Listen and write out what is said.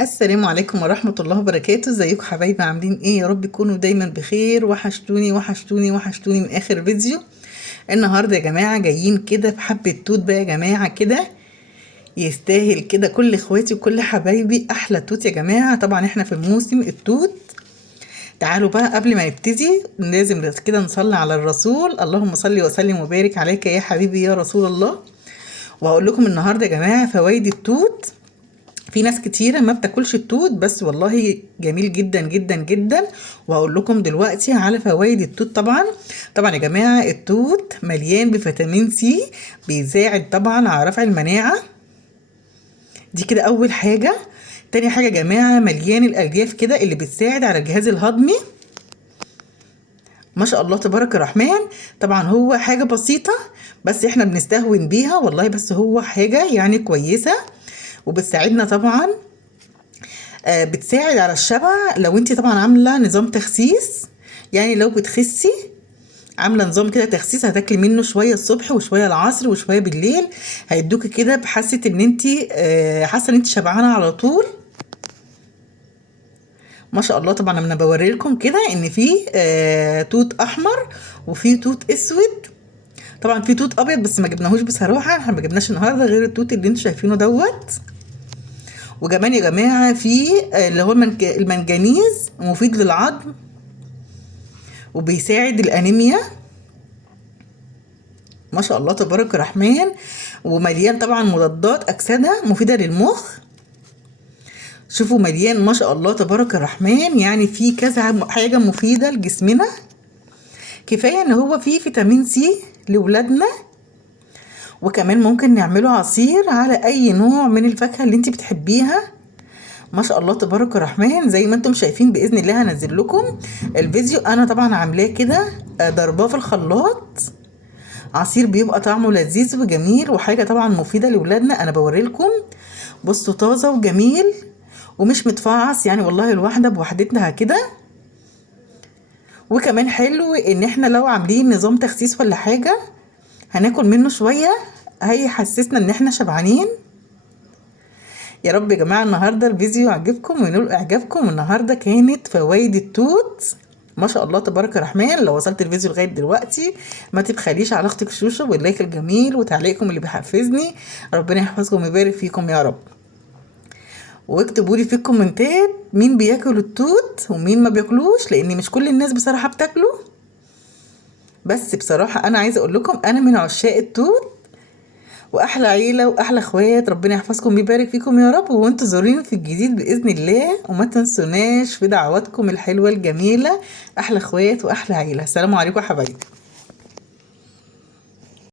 السلام عليكم ورحمة الله وبركاته. ازيكم حبايبي؟ عاملين ايه؟ يا رب تكونوا دايما بخير. وحشتوني وحشتوني وحشتوني من اخر فيديو. النهارده يا جماعة جايين كده بحبة توت بقى يا جماعة، كده يستاهل كده كل اخواتي وكل حبايبي احلى توت يا جماعة. طبعا احنا في موسم التوت. تعالوا بقى قبل ما نبتدي لازم كده نصلي على الرسول. اللهم صل وسلم وبارك عليك يا حبيبي يا رسول الله. وهقول لكم النهارده يا جماعة فوائد التوت. في ناس كتيرة ما بتاكلش التوت، بس والله جميل جدا جدا جدا. وهقول لكم دلوقتي على فوائد التوت. طبعا يا جماعة التوت مليان بفيتامين سي، بيساعد طبعا على رفع المناعة. دي كده اول حاجة. تاني حاجة يا جماعة مليان الالياف كده اللي بتساعد على الجهاز الهضمي. ما شاء الله تبارك الرحمن. طبعا هو حاجة بسيطة بس احنا بنستهون بيها والله، بس هو حاجة يعني كويسة وبتساعدنا طبعا. بتساعد على الشبع. لو انت طبعا عامله نظام تخسيس، يعني لو بتخسي عامله نظام كده تخسيس، هتاكلي منه شويه الصبح وشويه العصر وشويه بالليل، هيدوكي كده بحاسه ان انت حاسه ان انت شبعانه على طول. ما شاء الله. طبعا انا بوري لكم كده ان في توت احمر وفي توت اسود. طبعا في توت ابيض بس ما جبناهوش بصراحه، احنا ما جبناش النهارده غير التوت اللي انتوا شايفينه دوت. وكمان يا جماعه في اللي هو المنجنيز مفيد للعظم وبيساعد الانيميا. ما شاء الله تبارك الرحمن. ومليان طبعا مضادات اكسده مفيده للمخ. شوفوا مليان ما شاء الله تبارك الرحمن، يعني في كذا حاجه مفيده لجسمنا. كفايه ان هو فيه فيتامين سي لولادنا. وكمان ممكن نعمله عصير على اي نوع من الفاكهه اللي انت بتحبيها. ما شاء الله تبارك الرحمن. زي ما انتم شايفين باذن الله هنزل لكم الفيديو. انا طبعا عاملاه كده ضرباه في الخلاط، عصير بيبقى طعمه لذيذ وجميل وحاجه طبعا مفيده لاولادنا. انا بوري لكم بصوا طازه وجميل ومش متفعص، يعني والله الواحده بوحدتها كده. وكمان حلو ان احنا لو عاملين نظام تخسيس ولا حاجه هناكل منه شويه، هيحسسنا ان احنا شبعانين. يا رب يا جماعه النهارده الفيديو يعجبكم وينول اعجابكم. النهارده كانت فوائد التوت ما شاء الله تبارك الرحمن. لو وصلت الفيديو لغايه دلوقتي ما تبخليش على اختك شوشو واللايك الجميل وتعليقكم اللي بيحفزني. ربنا يحفظكم ويبارك فيكم يا رب. واكتبوا لي في الكومنتات مين بياكل التوت ومين ما بياكلوش، لان مش كل الناس بصراحه بتاكله. بس بصراحه انا عايزه اقول لكم انا من عشاق التوت، واحلى عيله واحلى اخوات. ربنا يحفظكم ويبارك فيكم يا رب. وانتوا زورين في الجديد باذن الله، وما تنسوناش في دعواتكم الحلوه الجميله. احلى اخوات واحلى عيله. السلام عليكم يا حبايبي.